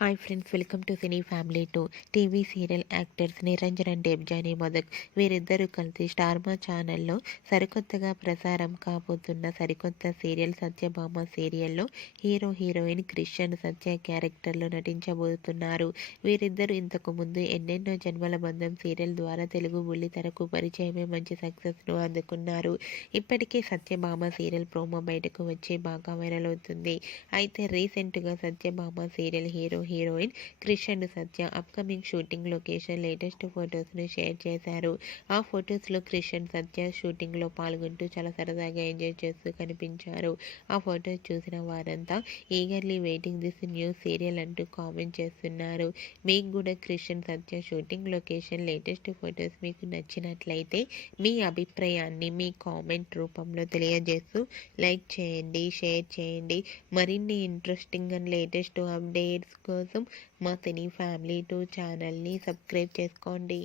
Hi friends, welcome to cine family two. TV serial actors Niranjan and Debjani Modak వీరిద్దరూ కలిసి స్టార్మా ఛానల్లో సరికొత్తగా ప్రసారం కాబోతున్న సరికొత్త సీరియల్ సత్యభామ సీరియల్లో హీరోయిన్ క్రిస్టియన్ సత్య క్యారెక్టర్లో నటించబోతున్నారు. వీరిద్దరూ ఇంతకు ముందు ఎన్నెన్నో జన్మల బంధం సీరియల్ ద్వారా తెలుగు బుల్లితెరకు పరిచయమే మంచి సక్సెస్ను అందుకున్నారు. ఇప్పటికే సత్యభామ సీరియల్ ప్రోమో బయటకు వచ్చి బాగా వైరల్ అవుతుంది. అయితే రీసెంట్గా Satyabhama serial heroine Krish Satya upcoming shooting location latest ఫొటోస్ను షేర్ చేశారు. ఆ ఫొటోస్లో క్రిష్ సత్య షూటింగ్లో పాల్గొంటూ చాలా సరదాగా ఎంజాయ్ చేస్తూ కనిపించారు. ఆ ఫొటోస్ చూసిన వారంతా eagerly waiting this new serial అంటూ కామెంట్ చేస్తున్నారు. మీకు కూడా క్రిష్ సత్య షూటింగ్ లొకేషన్ లేటెస్ట్ ఫొటోస్ మీకు నచ్చినట్లయితే మీ అభిప్రాయాన్ని మీ కామెంట్ రూపంలో తెలియజేస్తూ లైక్ చేయండి, షేర్ చేయండి. మరిన్ని ఇంట్రెస్టింగ్ అండ్ లేటెస్ట్ అప్డేట్స్ కోసం మా సినీ ఫ్యామిలీ టూ ఛానల్ని సబ్స్క్రైబ్ చేసుకోండి.